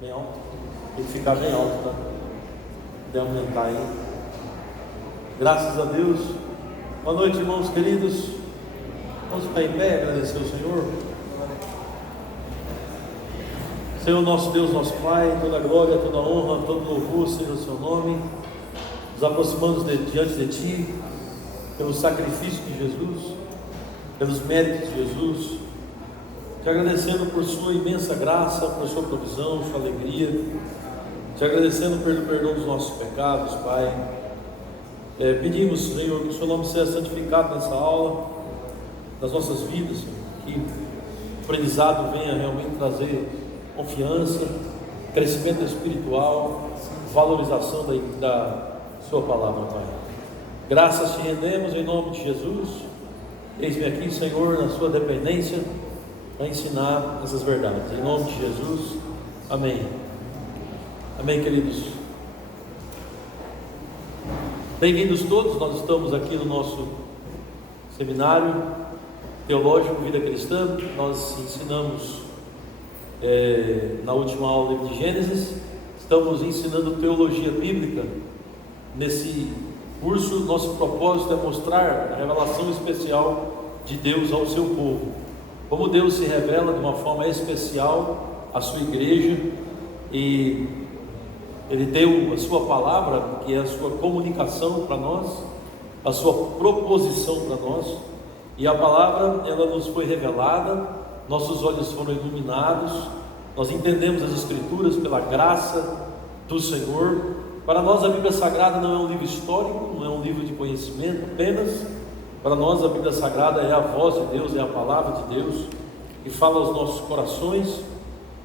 Bem alto. Tem que ficar bem alto, tá? De aumentar aí. Graças a Deus. Boa noite, irmãos queridos. Vamos ficar em pé, agradecer ao Senhor. Senhor nosso Deus, nosso Pai, toda a glória, toda a honra, todo louvor seja o seu nome. Nos aproximamos diante de Ti, pelo sacrifício de Jesus, pelos méritos de Jesus, te agradecendo por sua imensa graça, por sua provisão, sua alegria, te agradecendo pelo perdão dos nossos pecados, Pai. Pedimos, Senhor, que o seu nome seja santificado nessa aula, das nossas vidas, Senhor, que o aprendizado venha realmente trazer confiança, crescimento espiritual, valorização da sua palavra, Pai. Graças te rendemos em nome de Jesus. Eis-me aqui, Senhor, na sua dependência, para ensinar essas verdades. Em nome de Jesus, amém. Amém, queridos. Bem-vindos todos. Nós estamos aqui no nosso seminário teológico Vida Cristã. Nós ensinamos na última aula de Gênesis. Estamos ensinando teologia bíblica. Nesse curso, nosso propósito é mostrar a revelação especial de Deus ao seu povo. Como Deus se revela de uma forma especial à sua igreja, e Ele deu a sua palavra, que é a sua comunicação para nós, a sua proposição para nós, e a palavra, ela nos foi revelada, nossos olhos foram iluminados, nós entendemos as Escrituras pela graça do Senhor. Para nós a Bíblia Sagrada não é um livro histórico, não é um livro de conhecimento apenas. Para nós a Bíblia Sagrada é a voz de Deus, é a palavra de Deus, que fala aos nossos corações.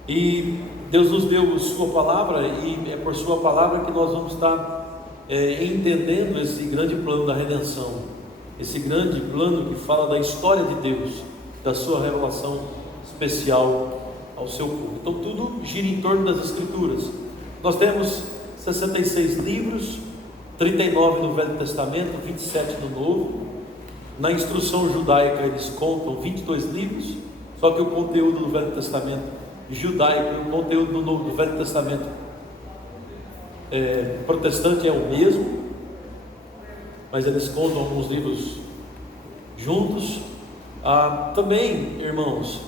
E Deus nos deu sua palavra, e é por sua palavra que nós vamos estar entendendo esse grande plano da redenção, esse grande plano que fala da história de Deus, da sua revelação especial ao seu povo. Então tudo gira em torno das Escrituras. Nós temos 66 livros, 39 no Velho Testamento, 27 no Novo. Na instrução judaica eles contam 22 livros, só que o conteúdo do Velho Testamento judaico e o conteúdo do Velho Testamento protestante é o mesmo, mas eles contam alguns livros juntos. Também, irmãos,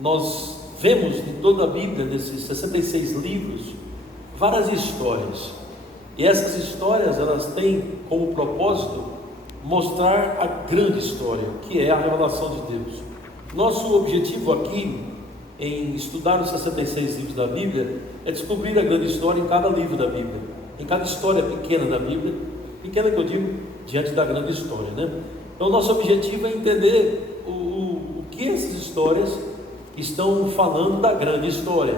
nós vemos em toda a Bíblia, nesses 66 livros, várias histórias. E essas histórias, elas têm como propósito mostrar a grande história, que é a revelação de Deus. Nosso objetivo aqui, em estudar os 66 livros da Bíblia, é descobrir a grande história em cada livro da Bíblia, em cada história pequena da Bíblia, pequena que eu digo, diante da grande história, né? Então, nosso objetivo é entender o que essas histórias estão falando da grande história.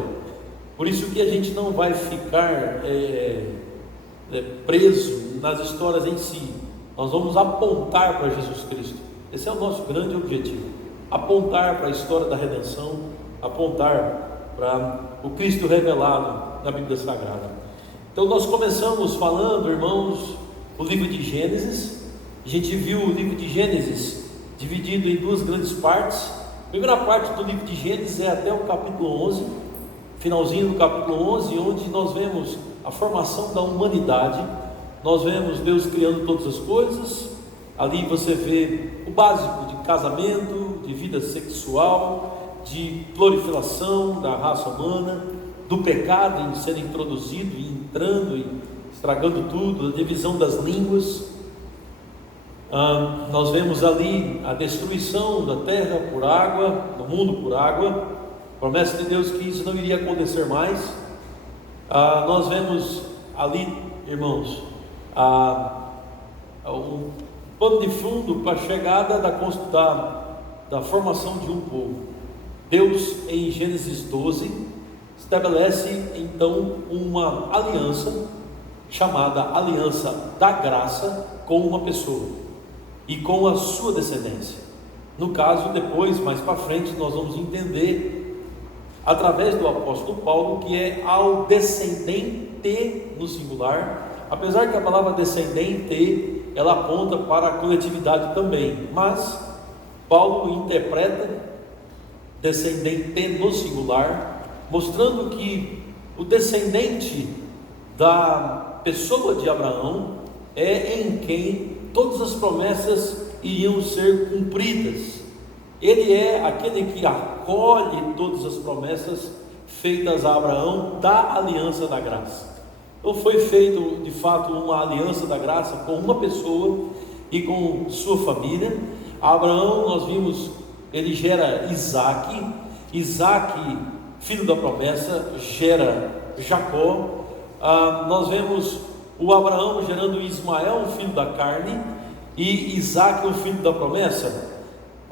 Por isso que a gente não vai ficar preso nas histórias em si. Nós vamos apontar para Jesus Cristo. Esse é o nosso grande objetivo, apontar para a história da redenção, apontar para o Cristo revelado na Bíblia Sagrada. Então nós começamos falando, irmãos, o livro de Gênesis. A gente viu o livro de Gênesis dividido em duas grandes partes. A primeira parte do livro de Gênesis é até o capítulo 11, finalzinho do capítulo 11, onde nós vemos a formação da humanidade. Nós vemos Deus criando todas as coisas. Ali você vê o básico de casamento, de vida sexual, de proliferação da raça humana, do pecado em ser introduzido e entrando e estragando tudo, a divisão das línguas. Nós vemos ali a destruição da terra por água, do mundo por água, promessa de Deus que isso não iria acontecer mais. Nós vemos ali, irmãos, um pano de fundo para a chegada da formação de um povo. Deus, em Gênesis 12, estabelece então uma aliança, chamada aliança da graça, com uma pessoa e com a sua descendência. No caso, depois, mais para frente, nós vamos entender, através do apóstolo Paulo, que é ao descendente no singular, apesar que a palavra descendente, ela aponta para a coletividade também, mas Paulo interpreta descendente no singular, mostrando que o descendente da pessoa de Abraão é em quem todas as promessas iriam ser cumpridas. Ele é aquele que acolhe todas as promessas feitas a Abraão da aliança da graça. Então foi feito de fato uma aliança da graça com uma pessoa e com sua família. Abraão, nós vimos, ele gera Isaque, filho da promessa, gera Jacó. Nós vemos o Abraão gerando Ismael, filho da carne, e Isaque, o filho da promessa.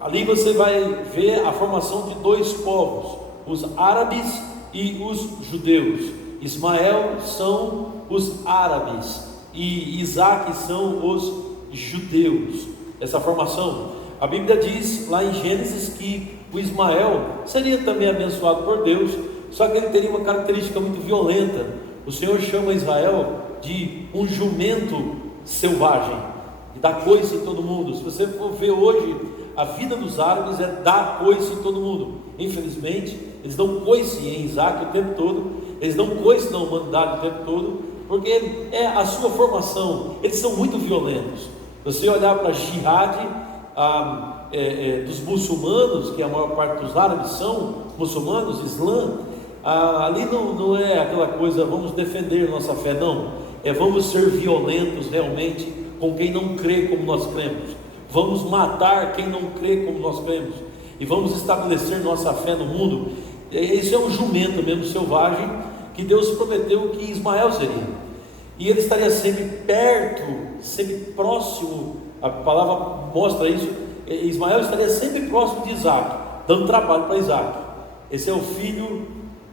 Ali você vai ver a formação de dois povos, os árabes e os judeus. Ismael são os árabes e Isaque são os judeus. Essa formação, a Bíblia diz lá em Gênesis que o Ismael seria também abençoado por Deus, só que ele teria uma característica muito violenta. O Senhor chama Israel de um jumento selvagem, e dá coice em todo mundo. Se você for ver hoje, a vida dos árabes é dar coice em todo mundo. Infelizmente, eles dão coice em Isaac o tempo todo, eles dão coice na humanidade o tempo todo, porque é a sua formação. Eles são muito violentos. Você olhar para a jihad dos muçulmanos, que a maior parte dos árabes são muçulmanos, Islã, ali não é aquela coisa, vamos defender nossa fé, não. É vamos ser violentos realmente com quem não crê como nós cremos. Vamos matar quem não crê como nós cremos, e vamos estabelecer nossa fé no mundo. Esse é um jumento mesmo selvagem, que Deus prometeu que Ismael seria, e ele estaria sempre perto, sempre próximo. A palavra mostra isso. Ismael estaria sempre próximo de Isaac, dando trabalho para Isaac. Esse é o filho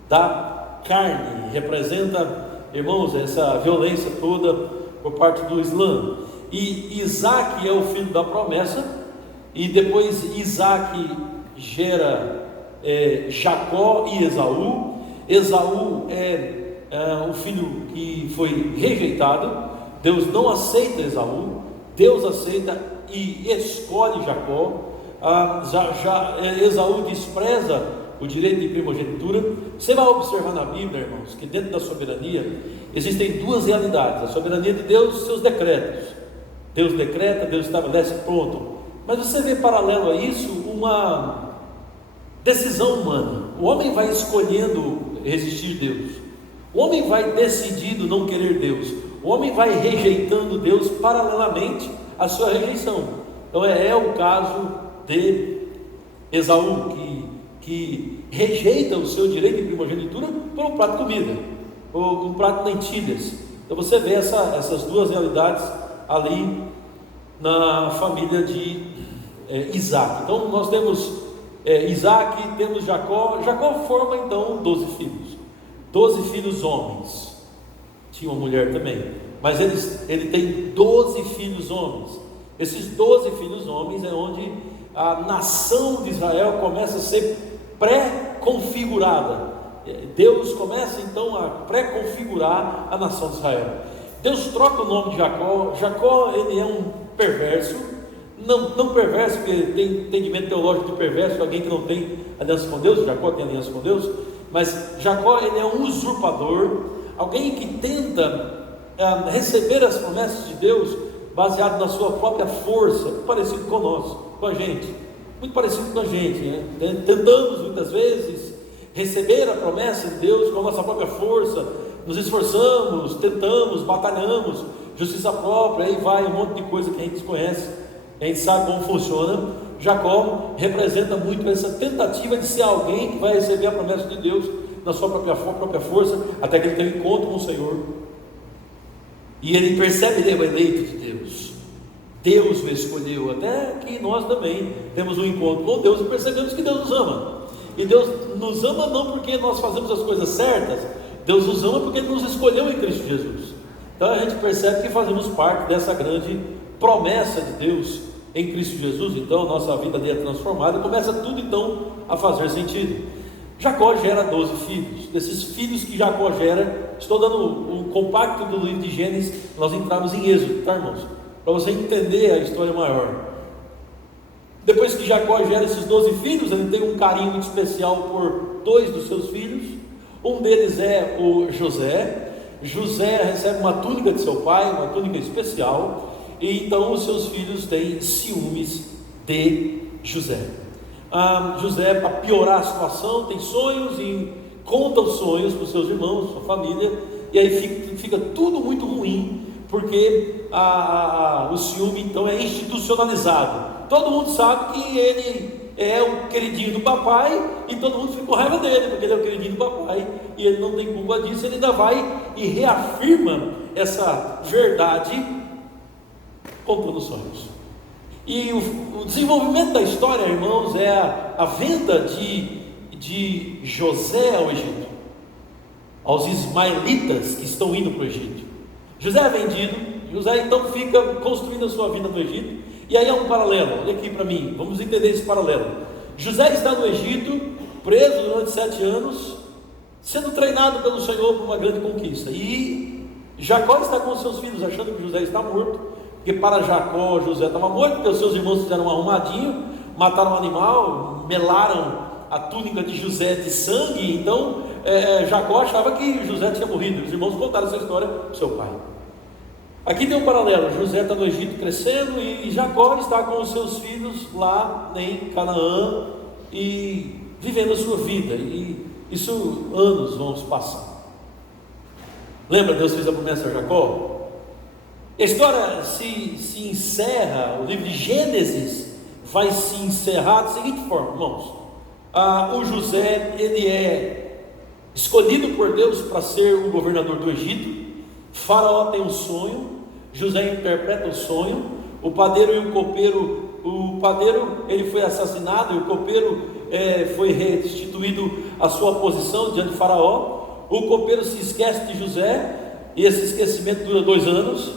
da carne, representa, irmãos, essa violência toda por parte do Islã. E Isaac é o filho da promessa, e depois Isaac gera Jacó e Esaú. Esaú é o filho que foi rejeitado. Deus não aceita Esaú, Deus aceita e escolhe Jacó. Esaú despreza o direito de primogenitura. Você vai observar na Bíblia, irmãos, que dentro da soberania existem duas realidades: a soberania de Deus e seus decretos. Deus decreta, Deus estabelece, pronto. Mas você vê paralelo a isso uma decisão humana. O homem vai escolhendo resistir a Deus, o homem vai decidindo não querer Deus, o homem vai rejeitando Deus paralelamente à sua rejeição. Então é o caso de Esaú, que rejeita o seu direito de primogenitura por um prato de comida, por um prato de lentilhas. Então você vê essas duas realidades ali na família de Isaac. Então nós temos Isaac, temos Jacó. Jacó forma então 12 filhos, 12 filhos homens. Tinha uma mulher também, mas ele tem 12 filhos homens. Esses 12 filhos homens é onde a nação de Israel começa a ser pré-configurada. Deus começa então a pré-configurar a nação de Israel. Deus troca o nome de Jacó. Jacó, ele é um perverso, não perverso, porque tem entendimento teológico de perverso, alguém que não tem aliança com Deus. Jacó tem aliança com Deus, mas Jacó, ele é um usurpador, alguém que tenta receber as promessas de Deus baseado na sua própria força, muito parecido com nós, com a gente, muito parecido com a gente, né? Tentamos muitas vezes receber a promessa de Deus com a nossa própria força, nos esforçamos, tentamos, batalhamos, justiça própria, aí vai um monte de coisa que a gente desconhece, a gente sabe como funciona. Jacó representa muito essa tentativa de ser alguém que vai receber a promessa de Deus na sua própria força, até que ele tem um encontro com o Senhor, e ele percebe que ele é o eleito de Deus. Deus o escolheu, até que nós também temos um encontro com Deus e percebemos que Deus nos ama. E Deus nos ama não porque nós fazemos as coisas certas, Deus nos ama porque Ele nos escolheu em Cristo Jesus. Então a gente percebe que fazemos parte dessa grande promessa de Deus em Cristo Jesus. Então a nossa vida ali é transformada e começa tudo então a fazer sentido. Jacó gera 12 filhos. Desses filhos que Jacó gera, estou dando um compacto do livro de Gênesis, nós entramos em Êxodo, tá, irmãos? Para você entender a história maior. Depois que Jacó gera esses 12 filhos, ele tem um carinho muito especial por 2 dos seus filhos. Um deles é o José. José recebe uma túnica de seu pai, uma túnica especial, e então os seus filhos têm ciúmes de José. José, para piorar a situação, tem sonhos e conta os sonhos para os seus irmãos, sua família, e aí fica tudo muito ruim, porque o ciúme então é institucionalizado. Todo mundo sabe que ele é o queridinho do papai, e todo mundo fica com raiva dele, porque ele é o queridinho do papai, e ele não tem culpa disso. Ele ainda vai e reafirma essa verdade contando sonhos. E o desenvolvimento da história, irmãos, é a venda de José ao Egito, aos ismaelitas que estão indo para o Egito. José é vendido. José então fica construindo a sua vida no Egito. E aí há um paralelo, olha aqui para mim, vamos entender esse paralelo. José está no Egito, preso durante 7 anos, sendo treinado pelo Senhor para uma grande conquista. E Jacó está com os seus filhos, achando que José está morto, porque para Jacó, José estava morto, porque os seus irmãos fizeram um arrumadinho, mataram um animal, melaram a túnica de José de sangue. Então Jacó achava que José tinha morrido. Os irmãos contaram essa história para o seu pai. Aqui tem um paralelo. José está no Egito crescendo, e Jacó está com os seus filhos lá em Canaã e vivendo a sua vida. E isso, anos vão se passar. Lembra, Deus fez a promessa a Jacó? A história se encerra, o livro de Gênesis vai se encerrar da seguinte forma, irmãos. O José, ele é escolhido por Deus para ser o governador do Egito. Faraó tem um sonho, José interpreta o sonho. O padeiro e o copeiro, o padeiro ele foi assassinado, e o copeiro foi restituído à sua posição diante de Faraó. O copeiro se esquece de José, e esse esquecimento dura 2 anos.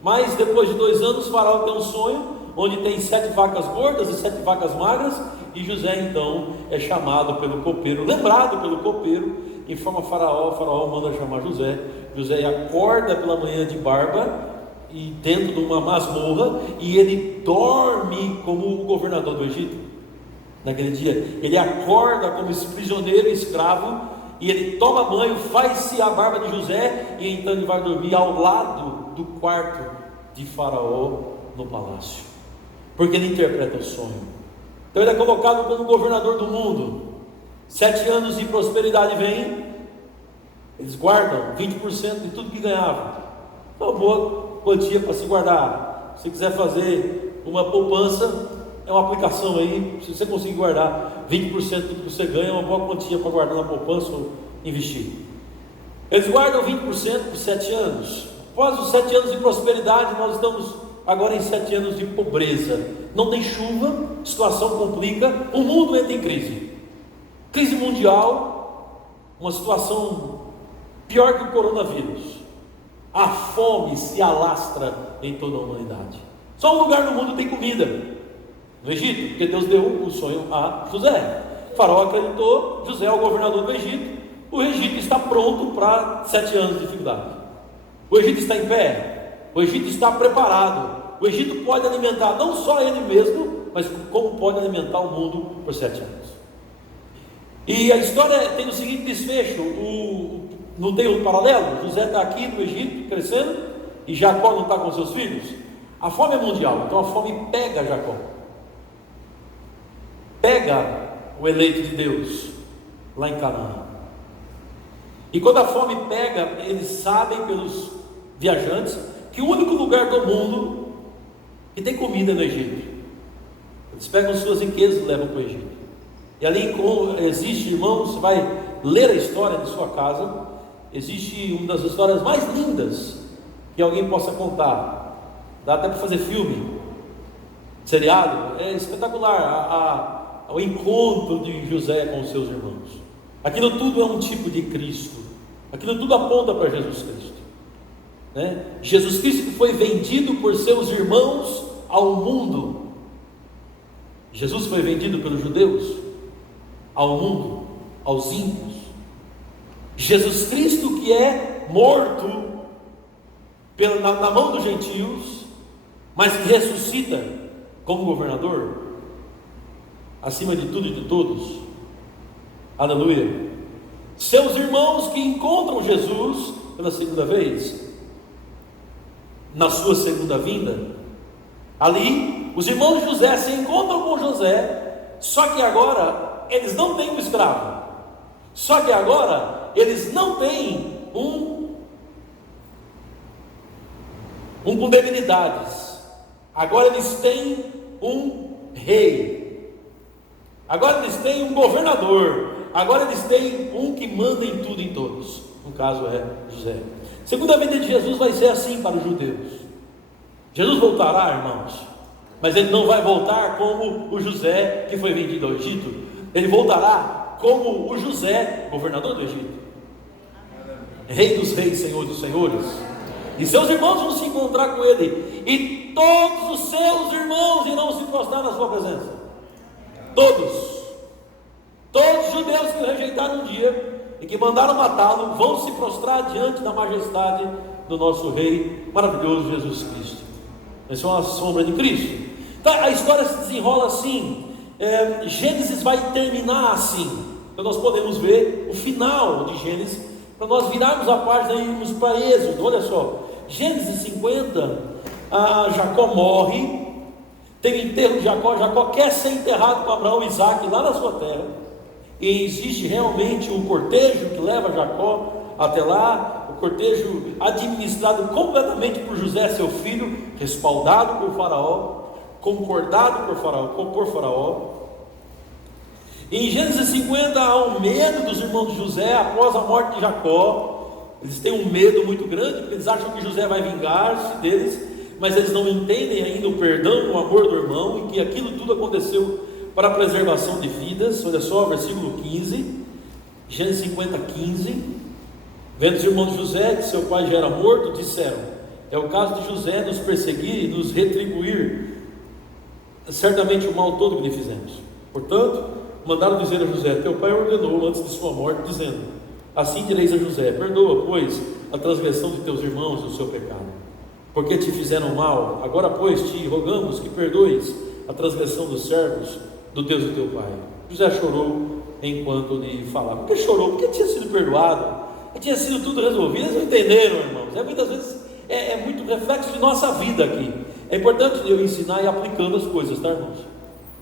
Mas depois de 2 anos, Faraó tem um sonho, onde tem 7 vacas gordas e 7 vacas magras, e José então é chamado pelo copeiro, lembrado pelo copeiro, informa Faraó. Faraó manda chamar José. José acorda pela manhã de barba, e dentro de uma masmorra, e ele dorme como o governador do Egito. Naquele dia, ele acorda como esse prisioneiro escravo, e ele toma banho, faz-se a barba de José, e então ele vai dormir ao lado do quarto de Faraó no palácio, porque ele interpreta o sonho. Então ele é colocado como governador do mundo. 7 anos de prosperidade vem. Eles guardam 20% de tudo que ganhavam. Uma boa quantia para se guardar. Se quiser fazer uma poupança, é uma aplicação aí. Se você conseguir guardar 20% de tudo que você ganha, é uma boa quantia para guardar na poupança ou investir. Eles guardam 20% por 7 anos. Após os 7 anos de prosperidade, nós estamos agora em 7 anos de pobreza. Não tem chuva, situação complica, o mundo entra em crise. Crise mundial, uma situação pior que o coronavírus. A fome se alastra em toda a humanidade. Só um lugar no mundo tem comida, no Egito, porque Deus deu o sonho a José. Faraó acreditou, José é o governador do Egito. O Egito está pronto para 7 anos de dificuldade. O Egito está em pé, o Egito está preparado. O Egito pode alimentar não só ele mesmo, mas como pode alimentar o mundo por 7 anos. E a história tem o seguinte desfecho. Não tem um paralelo? José está aqui no Egito crescendo, e Jacó não está com seus filhos. A fome é mundial, então a fome pega Jacó, pega o eleito de Deus lá em Canaã. E quando a fome pega, eles sabem pelos viajantes que o único lugar do mundo que tem comida é no Egito. Eles pegam suas riquezas e levam para o Egito. E ali existe, irmãos, você vai ler a história na sua casa. Existe uma das histórias mais lindas que alguém possa contar. Dá até para fazer filme, seriado. É espetacular o encontro de José com os seus irmãos. Aquilo tudo é um tipo de Cristo. Aquilo tudo aponta para Jesus Cristo, né? Jesus Cristo que foi vendido por seus irmãos ao mundo. Jesus foi vendido pelos judeus ao mundo, aos ímpios. Jesus Cristo que é morto na mão dos gentios, mas que ressuscita como governador. acima de tudo e de todos. Aleluia. Seus irmãos que encontram Jesus pela segunda vez, na sua segunda vinda. Ali, os irmãos de José se encontram com José, só que agora eles não têm um escravo, só que agora eles não têm um com debilidades. Agora eles têm um rei, agora eles têm um governador, agora eles têm um que manda em tudo e em todos. No caso é José. Segunda vinda de Jesus vai ser assim para os judeus. Jesus voltará, irmãos, mas ele não vai voltar como o José que foi vendido ao Egito. Ele voltará como o José, governador do Egito, rei dos reis, senhor dos senhores. E seus irmãos vão se encontrar com ele, e todos os seus irmãos irão se prostrar na sua presença. Todos os judeus que o rejeitaram um dia e que mandaram matá-lo, vão se prostrar diante da majestade do nosso Rei maravilhoso Jesus Cristo. Essa é uma sombra de Cristo. Então a história se desenrola assim. Gênesis vai terminar assim. Então nós podemos ver o final de Gênesis, para nós virarmos a página e irmos para Êxodo. Olha só, Gênesis 50, Jacó morre, tem o enterro de Jacó. Jacó quer ser enterrado com Abraão e Isaac lá na sua terra, e existe realmente um cortejo que leva Jacó até lá, o cortejo administrado completamente por José, seu filho, respaldado por Faraó, concordado por Faraó. Em Gênesis 50 há um medo dos irmãos de José após a morte de Jacó. Eles têm um medo muito grande, porque eles acham que José vai vingar-se deles, mas eles não entendem ainda o perdão, o amor do irmão, e que aquilo tudo aconteceu para a preservação de vidas. Olha só, versículo 15, Gênesis 50, 15. Vendo os irmãos de José que seu pai já era morto, disseram: é o caso de José nos perseguir e nos retribuir certamente o mal todo que lhe fizemos. Portanto, mandaram dizer a José: teu pai ordenou antes de sua morte, dizendo: assim direis a José: perdoa, pois, a transgressão de teus irmãos e o seu pecado, porque te fizeram mal. Agora, pois, te rogamos que perdoes a transgressão dos servos do Deus do teu pai. José chorou enquanto lhe falava. Por que chorou? Porque tinha sido perdoado, tinha sido tudo resolvido. Eles não entenderam, irmãos. Muitas vezes é muito reflexo de nossa vida aqui. É importante eu ensinar e aplicando as coisas, tá, irmãos?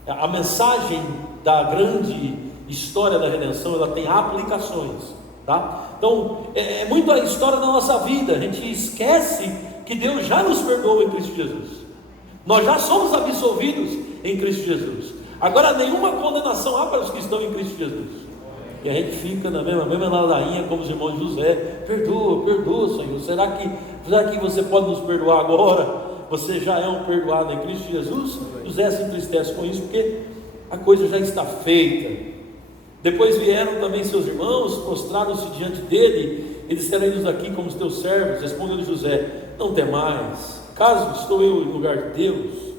A mensagem da grande história da redenção, ela tem aplicações, tá? Então, é muito a história da nossa vida. A gente esquece que Deus já nos perdoou em Cristo Jesus. Nós já somos absolvidos em Cristo Jesus. Agora nenhuma condenação há para os que estão em Cristo Jesus. E a gente fica na mesma ladainha como os irmãos de José: perdoa, Senhor. Será que você pode nos perdoar agora? Você já é um perdoado em Cristo Jesus? José se entristece com isso, porque a coisa já está feita. Depois vieram também seus irmãos, prostraram-se diante dele, e disseram: eis-nos aqui como os teus servos. Respondeu José: não temais, caso estou eu em lugar de Deus?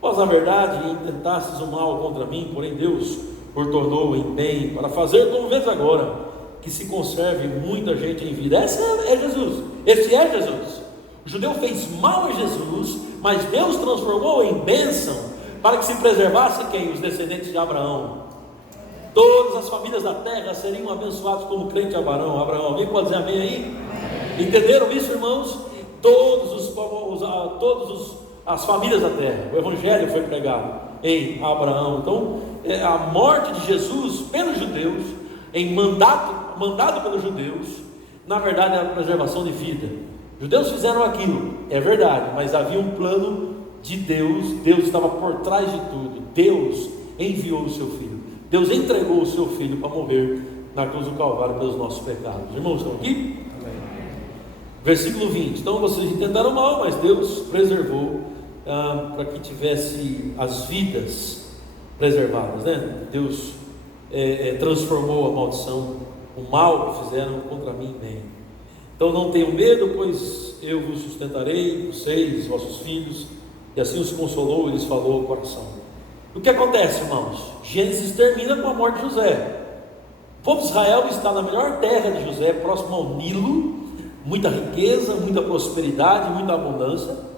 Vós, na verdade, intentastes o mal contra mim, porém Deus o tornou em bem, para fazer como vês agora, que se conserve muita gente em vida. Esse é Jesus. O judeu fez mal a Jesus, mas Deus transformou em bênção, para que se preservasse quem? Os descendentes de Abraão. Todas as famílias da terra seriam abençoadas como crente Abraão. Alguém pode dizer amém aí? Amém. Entenderam isso, irmãos? As famílias da terra, o evangelho foi pregado em Abraão. Então, a morte de Jesus pelos judeus, mandado pelos judeus, na verdade é a preservação de vida. Os judeus fizeram aquilo, é verdade, mas havia um plano de Deus. Deus estava por trás de tudo. Deus enviou o seu filho, Deus entregou o seu filho para morrer na cruz do Calvário pelos nossos pecados. Irmãos, estão aqui? Amém. Versículo 20. Então vocês intentaram mal, mas Deus preservou para que tivesse as vidas preservadas, né? Deus transformou a maldição, o mal que fizeram contra mim em bem. Então não tenham medo, pois eu vos sustentarei, vocês, vossos filhos. E assim os consolou e lhes falou ao coração. O que acontece, irmãos? Gênesis termina com a morte de José. O povo de Israel está na melhor terra de José, próximo ao Nilo, muita riqueza, muita prosperidade, muita abundância.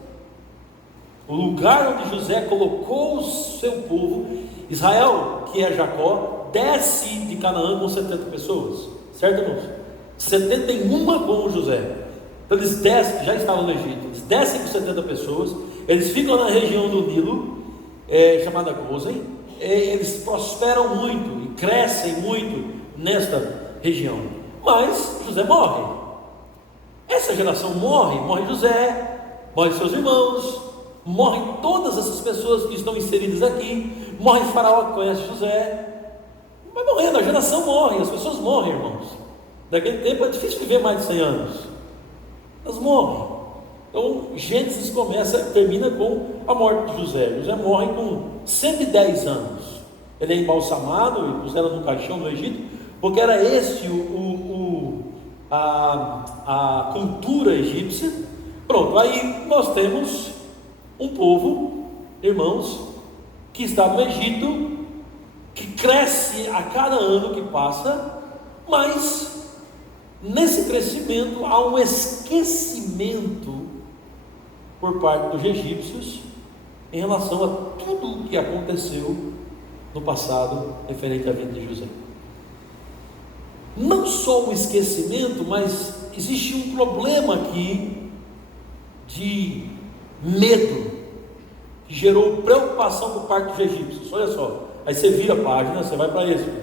O lugar onde José colocou o seu povo, Israel, que é Jacó, desce de Canaã com 70 pessoas, certo, irmãos? 71 com José. Então eles descem, já estavam no Egito, eles descem com 70 pessoas, eles ficam na região do Nilo, chamada Gozen, eles prosperam muito e crescem muito nesta região, mas José morre. Essa geração morre José, morre seus irmãos, morrem todas essas pessoas que estão inseridas aqui, morre Faraó que conhece José, vai morrendo, a geração morre, as pessoas morrem, irmãos. Naquele tempo é difícil viver mais de 100 anos, elas morrem. Então Gênesis termina com a morte de José. José morre com 110 anos, ele é embalsamado e puseram no caixão no Egito, porque era este a cultura egípcia. Pronto, aí nós temos um povo, irmãos, que está no Egito, que cresce a cada ano que passa, mas nesse crescimento há um esquecimento por parte dos egípcios em relação a tudo o que aconteceu no passado referente à vida de José. Não só o esquecimento, mas existe um problema aqui de medo, que gerou preocupação por parte dos egípcios. Olha só, aí você vira a página, você vai para Êxodo.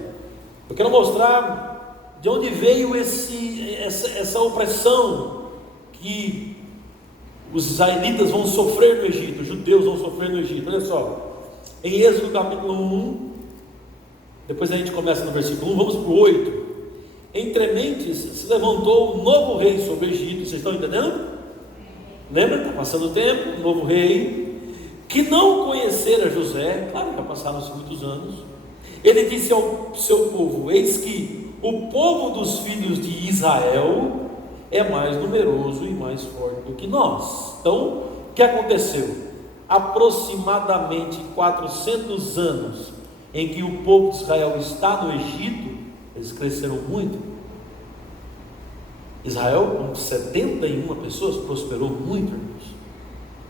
Eu quero mostrar de onde veio essa opressão que os israelitas vão sofrer no Egito, os judeus vão sofrer no Egito. Olha só, em Êxodo capítulo 1, depois a gente começa no versículo 1, vamos para o 8. Entre mentes se levantou um novo rei sobre o Egito. Vocês estão entendendo? Lembra? Está passando o tempo, um novo rei, que não conhecera José, claro que já passaram-se muitos anos. Ele disse ao seu povo: eis que o povo dos filhos de Israel é mais numeroso e mais forte do que nós. Então, o que aconteceu? Aproximadamente 400 anos em que o povo de Israel está no Egito, eles cresceram muito. Israel, com 71 pessoas, prosperou muito, irmãos.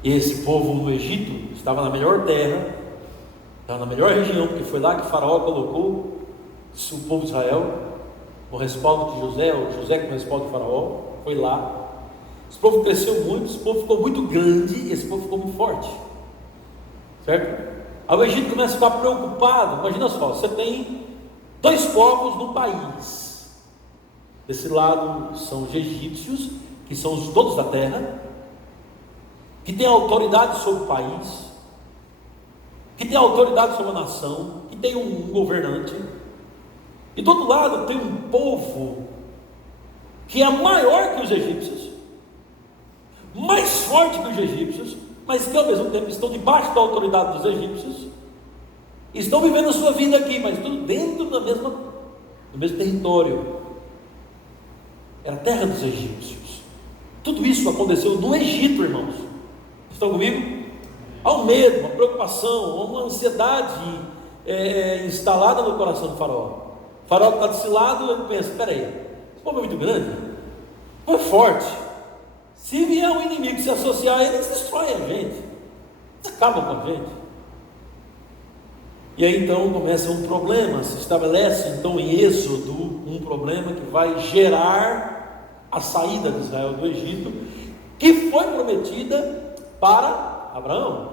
E esse povo no Egito estava na melhor terra, estava na melhor região, porque foi lá que Faraó colocou o povo de Israel, com o respaldo de José, ou José com o respaldo de Faraó, foi lá. Esse povo cresceu muito, esse povo ficou muito grande, e esse povo ficou muito forte, certo? Aí o Egito começa a ficar preocupado. Imagina só, você tem dois povos no país. Desse lado são os egípcios, que são os donos da terra, que têm autoridade sobre o país, que têm autoridade sobre a nação, que tem um governante. E do outro lado tem um povo que é maior que os egípcios, mais forte que os egípcios, mas que ao mesmo tempo estão debaixo da autoridade dos egípcios, estão vivendo a sua vida aqui, mas tudo dentro do mesmo território. Era a terra dos egípcios. Tudo isso aconteceu no Egito, irmãos. Estão comigo? Há um medo, uma preocupação, uma ansiedade instalada no coração do Faraó. O Faraó está desse lado, ele pensa: espera aí, esse povo é muito grande, não é forte. Se vier um inimigo se associar a ele, eles destroem a gente, eles acabam com a gente. E aí então começa um problema, se estabelece então em Êxodo um problema que vai gerar a saída de Israel do Egito, que foi prometida para Abraão.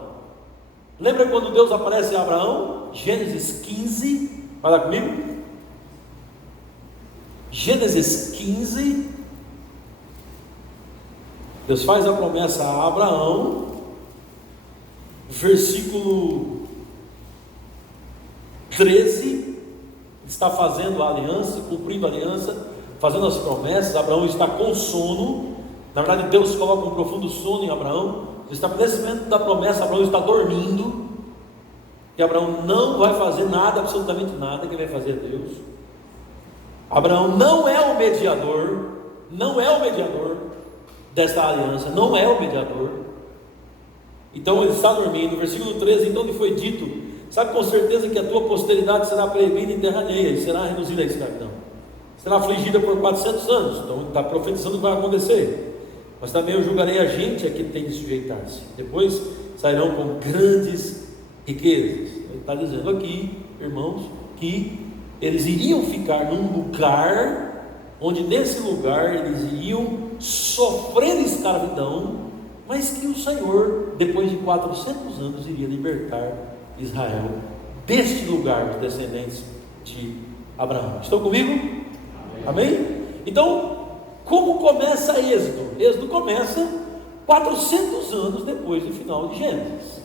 Lembra quando Deus aparece a Abraão? Gênesis 15, vai lá comigo. Gênesis 15, Deus faz a promessa a Abraão, versículo 13, está fazendo a aliança, cumprindo a aliança, fazendo as promessas. Abraão está com sono. Na verdade, Deus coloca um profundo sono em Abraão. No estabelecimento da promessa, Abraão está dormindo, que Abraão não vai fazer nada, absolutamente nada. Quem vai fazer é Deus. Abraão não é o mediador, desta aliança, não é o mediador. Então ele está dormindo. Versículo 13, então lhe foi dito: sabe com certeza que a tua posteridade será proibida em terra alheia, e será reduzida à escravidão, será afligida por 400 anos. Então está profetizando o que vai acontecer. Mas também eu julgarei a gente a que tem de sujeitar-se, depois sairão com grandes riquezas. Ele está dizendo aqui, irmãos, que eles iriam ficar num lugar, onde nesse lugar eles iriam sofrer escravidão, mas que o Senhor, depois de 400 anos, iria libertar Israel deste lugar, dos descendentes de Abraão. Estão comigo? Amém? Então, como começa Êxodo? Êxodo começa 400 anos depois do final de Gênesis.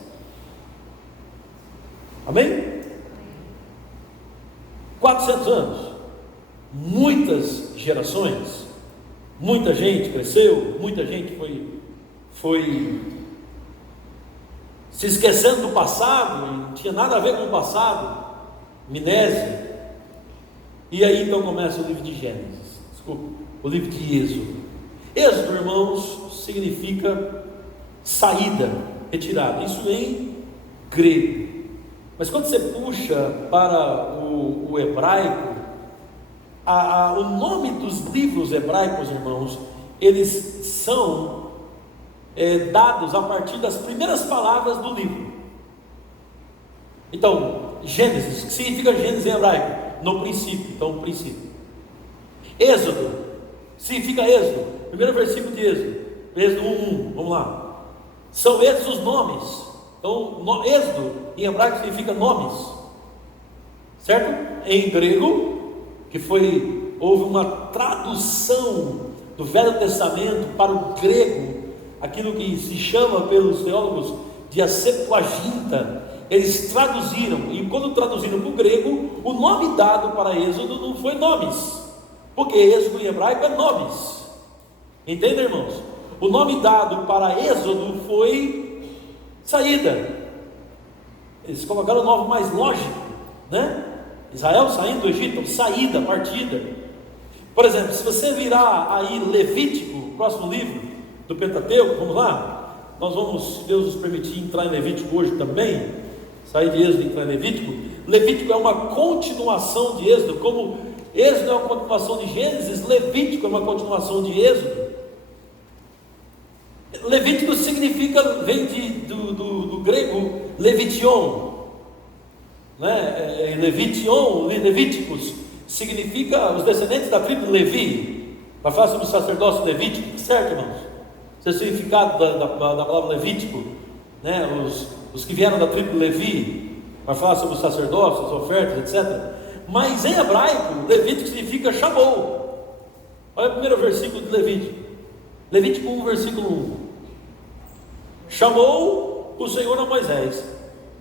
Amém? 400 anos, muitas gerações, muita gente cresceu, muita gente foi se esquecendo do passado, e não tinha nada a ver com o passado, amnésia. E aí então começa o livro de Gênesis, o livro de Êxodo. Êxodo, irmãos, significa saída, retirada, isso em grego. Mas quando você puxa para o hebraico, o nome dos livros hebraicos, irmãos, eles são dados a partir das primeiras palavras do livro. Então, Gênesis, que significa Gênesis em hebraico? No princípio, então princípio. Êxodo, significa Êxodo, primeiro versículo de Êxodo, Êxodo 1:1, vamos lá. São esses os nomes. Então, Êxodo em hebraico significa nomes, certo? Em grego, houve uma tradução do Velho Testamento para o grego, aquilo que se chama pelos teólogos de a Septuaginta. Eles traduziram, e quando traduziram para o grego, o nome dado para Êxodo não foi nomes, porque Êxodo em hebraico é nomes, entende, irmãos? O nome dado para Êxodo foi saída. Eles colocaram o nome mais lógico, né? Israel saindo do Egito, saída, partida. Por exemplo, se você virar aí Levítico, próximo livro do Pentateuco, vamos lá, nós vamos, se Deus nos permitir, entrar em Levítico hoje também, sair de Êxodo e entrar em Levítico. Levítico é uma continuação de Êxodo, como Êxodo é uma continuação de Gênesis, Levítico é uma continuação de Êxodo. Levítico significa, vem do grego Levition, né? Levíticos significa os descendentes da tribo de Levi. Vai falar sobre o sacerdócio levítico, certo, irmãos? Esse é o significado da palavra Levítico, né? Os que vieram da tribo de Levi. Vai falar sobre o sacerdócio, as ofertas, etc. Mas em hebraico, Levítico significa Shamou. Olha o primeiro versículo de Levítico, Levítico 1, versículo 1. Chamou o Senhor a Moisés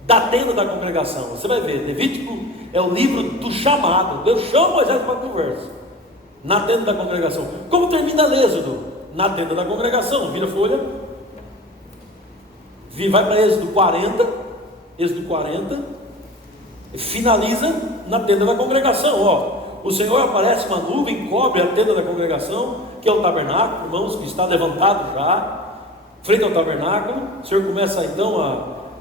da tenda da congregação. Você vai ver, Levítico é o livro do chamado. Deus chama Moisés para a conversa na tenda da congregação. Como termina Êxodo? Na tenda da congregação. Vira a folha, vai para Êxodo 40, finaliza na tenda da congregação. O Senhor aparece, uma nuvem cobre a tenda da congregação, que é o tabernáculo, irmãos, que está levantado já frente ao tabernáculo. O Senhor começa então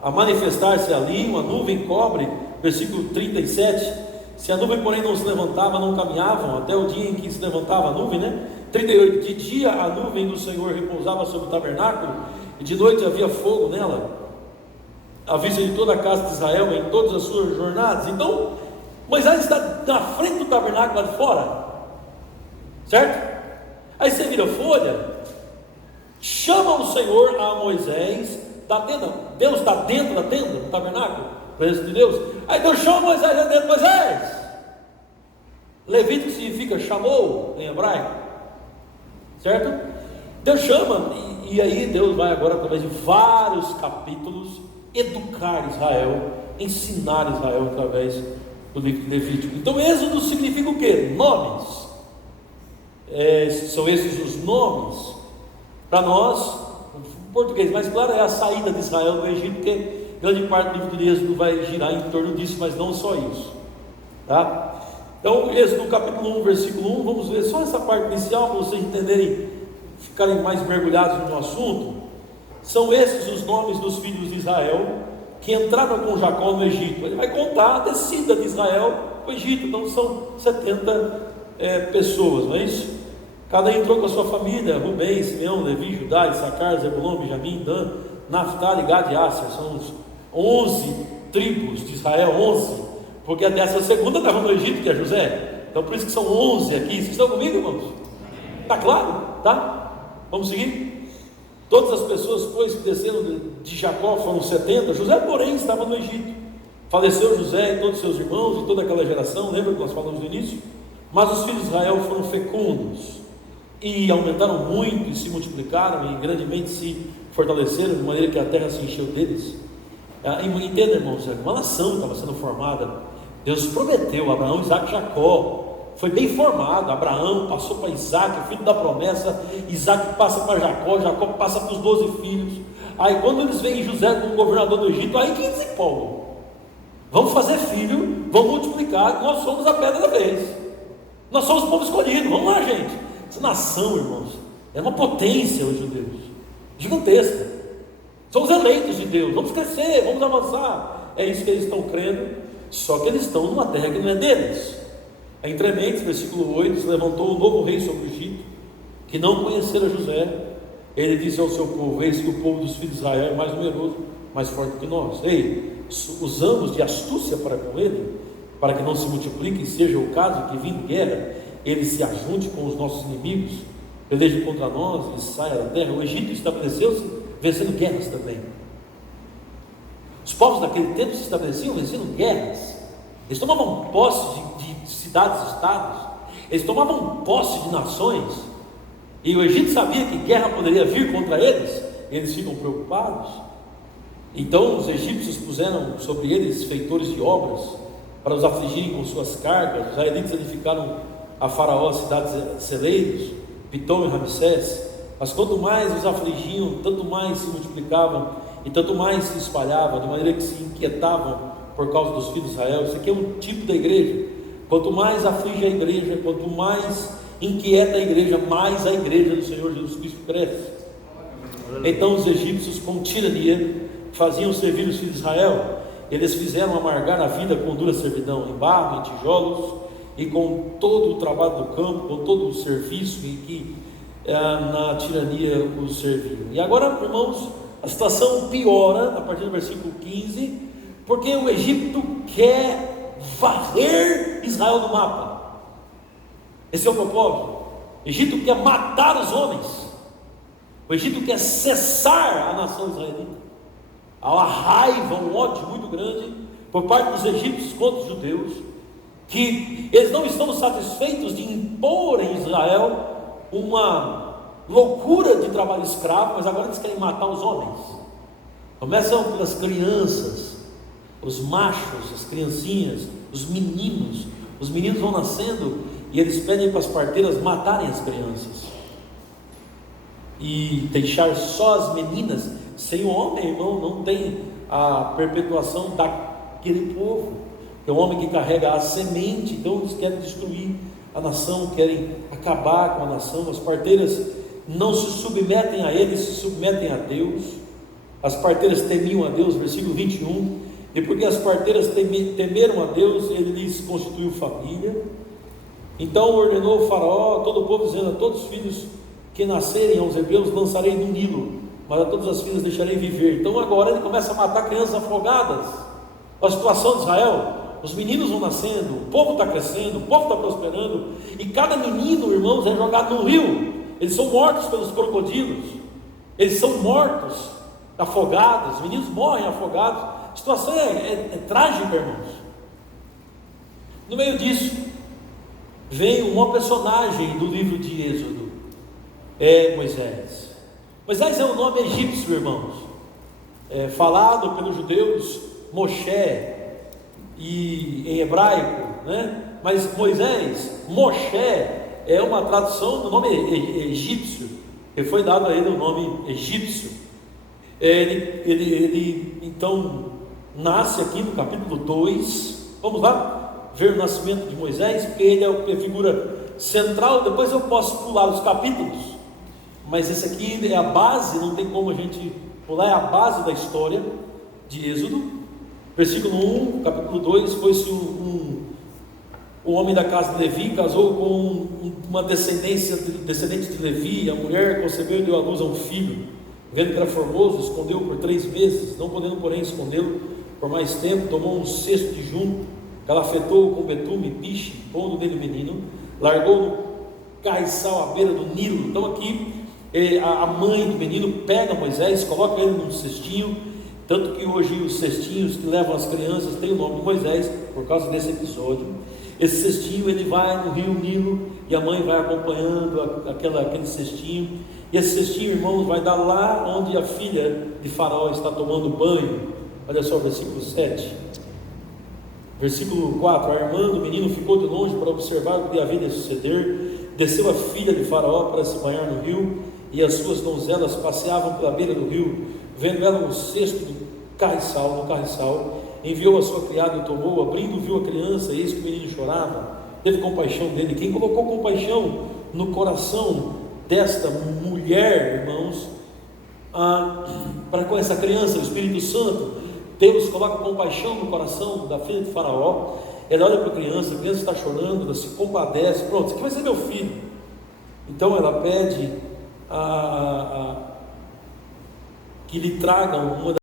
a manifestar-se ali, uma nuvem cobre, versículo 37. Se a nuvem, porém, não se levantava, não caminhavam, até o dia em que se levantava a nuvem, né? 38, de dia a nuvem do Senhor repousava sobre o tabernáculo, e de noite havia fogo nela, à vista de toda a casa de Israel, em todas as suas jornadas. Então, Moisés está na frente do tabernáculo lá de fora, certo? Aí você vira folha, chama o Senhor a Moisés da tenda. Deus está dentro da tenda, do tabernáculo, presença de Deus. Aí Deus chama Moisés lá dentro. Moisés, Levítico significa chamou em hebraico, certo? Deus chama, e aí Deus vai agora, através de vários capítulos, educar Israel, ensinar Israel através do livro de Levítico. Então Êxodo significa o quê? Nomes. São esses os nomes. Para nós, o português mais claro é a saída de Israel do Egito, porque grande parte do livro de Êxodo vai girar em torno disso, mas não só isso, tá? Então, Êxodo capítulo 1, versículo 1, vamos ver só essa parte inicial, para vocês entenderem, ficarem mais mergulhados no assunto. São esses os nomes dos filhos de Israel que entraram com Jacó no Egito. Ele vai contar a descida de Israel para o Egito. Então são 70 pessoas, não é isso? Cada um entrou com a sua família: Rubem, Simeão, Levi, Judá, Issacar, Zebulon, Benjamim, Dan, Naftali, Gad e Asser. São os 11 tribos de Israel, 11, porque a 12ª estava no Egito, que é José. Então por isso que são 11 aqui. Vocês estão comigo, irmãos? Está claro? Tá? Vamos seguir? Todas as pessoas, pois, que desceram de Jacó foram 70. José, porém, estava no Egito. Faleceu José e todos seus irmãos e toda aquela geração. Lembra que nós falamos no início? Mas os filhos de Israel foram fecundos e aumentaram muito e se multiplicaram e grandemente se fortaleceram, de maneira que a terra se encheu deles. Entenda, irmãos, uma nação estava sendo formada. Deus prometeu a Abraão, Isaac e Jacó. Foi bem formado. Abraão passou para Isaac, filho da promessa. Isaac passa para Jacó, Jacó passa para os 12 filhos. Aí quando eles veem José como governador do Egito, aí que eles empolgam. Vamos fazer filho, vamos multiplicar, nós somos a pedra da vez. Nós somos o povo escolhido, vamos lá, gente. Essa nação, irmãos, é uma potência, os judeus, gigantesca. Somos eleitos de Deus, vamos crescer, vamos avançar. É isso que eles estão crendo, só que eles estão numa terra que não é deles. Entre mentes, versículo 8, se levantou um novo rei sobre o Egito, que não conhecera José. Ele disse ao seu povo: eis que o povo dos filhos de Israel é mais numeroso, mais forte que nós. Ei, usamos de astúcia para com ele, para que não se multiplique e seja o caso que, vindo guerra, ele se ajunte com os nossos inimigos, peleje contra nós e saia da terra. O Egito estabeleceu-se vencendo guerras também. Os povos daquele tempo se estabeleciam vencendo guerras. Eles tomavam posse de cidades e estados, eles tomavam posse de nações, e o Egito sabia que guerra poderia vir contra eles. Eles ficam preocupados. Então os egípcios puseram sobre eles feitores de obras para os afligirem com suas cargas. Os israelitas edificaram a Faraó cidades celeiros, Pitom e Ramsés. Mas quanto mais os afligiam, tanto mais se multiplicavam e tanto mais se espalhavam, de maneira que se inquietavam por causa dos filhos de Israel. Isso aqui é um tipo da igreja. Quanto mais aflige a igreja, quanto mais inquieta a igreja, mais a igreja do Senhor Jesus Cristo cresce. Então os egípcios, com tirania, faziam servir os filhos de Israel. Eles fizeram amargar a vida com dura servidão, em barro, em tijolos, e com todo o trabalho do campo, com todo o serviço em que na tirania os serviam. E agora, irmãos, a situação piora a partir do versículo 15, porque o Egito quer varrer Israel do mapa. Esse é o propósito. O Egito quer matar os homens. O Egito quer cessar a nação israelita. Há uma raiva, um ódio muito grande por parte dos egípcios contra os judeus, que eles não estão satisfeitos de impor em Israel uma loucura de trabalho escravo, mas agora eles querem matar os homens. Começam pelas crianças, os machos, as criancinhas, os meninos. Os meninos vão nascendo e eles pedem para as parteiras matarem as crianças e deixar só as meninas. Sem o homem, irmão, não tem a perpetuação daquele povo. É o homem que carrega a semente. Então eles querem destruir a nação, querem acabar com a nação. As parteiras não se submetem a eles, se submetem a Deus. As parteiras temiam a Deus, versículo 21. E porque as parteiras temeram a Deus, ele lhes constituiu família. Então ordenou o Faraó, todo o povo, dizendo: a todos os filhos que nascerem aos hebreus lançarei no Nilo, mas a todas as filhas deixarei viver. Então agora ele começa a matar crianças afogadas. A situação de Israel, os meninos vão nascendo, o povo está crescendo, o povo está prosperando, e cada menino, irmãos, é jogado no rio. Eles são mortos pelos crocodilos, eles são mortos, afogados, os meninos morrem afogados. A situação é trágica, irmãos. No meio disso vem uma personagem do livro de Êxodo, é Moisés. Moisés é um nome egípcio, irmãos, falado pelos judeus Moshe, e em hebraico, né? Mas Moisés, Moshe, é uma tradução do nome egípcio, que foi dado a ele o nome egípcio. Ele então nasce aqui no capítulo 2. Vamos lá ver o nascimento de Moisés, porque ele é a figura central. Depois eu posso pular os capítulos, mas esse aqui é a base, não tem como a gente pular, é a base da história de Êxodo. Versículo 1, capítulo 2: foi-se um homem da casa de Levi, casou com uma descendente de Levi, a mulher concebeu e deu à luz a um filho, vendo que era formoso, escondeu-o por 3 meses, não podendo porém escondê-lo, por mais tempo, tomou um cesto de junco, calafetou-o com betume, piche, pondo nele o menino, largou no caiçal à beira do Nilo. Então aqui a mãe do menino pega Moisés, coloca ele num cestinho, tanto que hoje os cestinhos que levam as crianças têm o nome de Moisés, por causa desse episódio. Esse cestinho, ele vai no rio Nilo, e a mãe vai acompanhando aquele cestinho, e esse cestinho, irmãos, vai dar lá onde a filha de Faraó está tomando banho. Olha só o versículo 7, versículo 4, a irmã do menino ficou de longe para observar o que havia de suceder. Desceu a filha de Faraó para se banhar no rio, e as suas donzelas passeavam pela beira do rio. Vendo ela um cesto no carriçal, enviou a sua criada e o tomou. Abrindo, viu a criança, eis que o menino chorava. Teve compaixão dele. Quem colocou compaixão no coração desta mulher, irmãos, para com essa criança? O Espírito Santo. Deus coloca compaixão no coração da filha de Faraó. Ela olha para a criança está chorando, ela se compadece. Pronto, esse aqui vai ser meu filho. Então ela pede que lhe tragam uma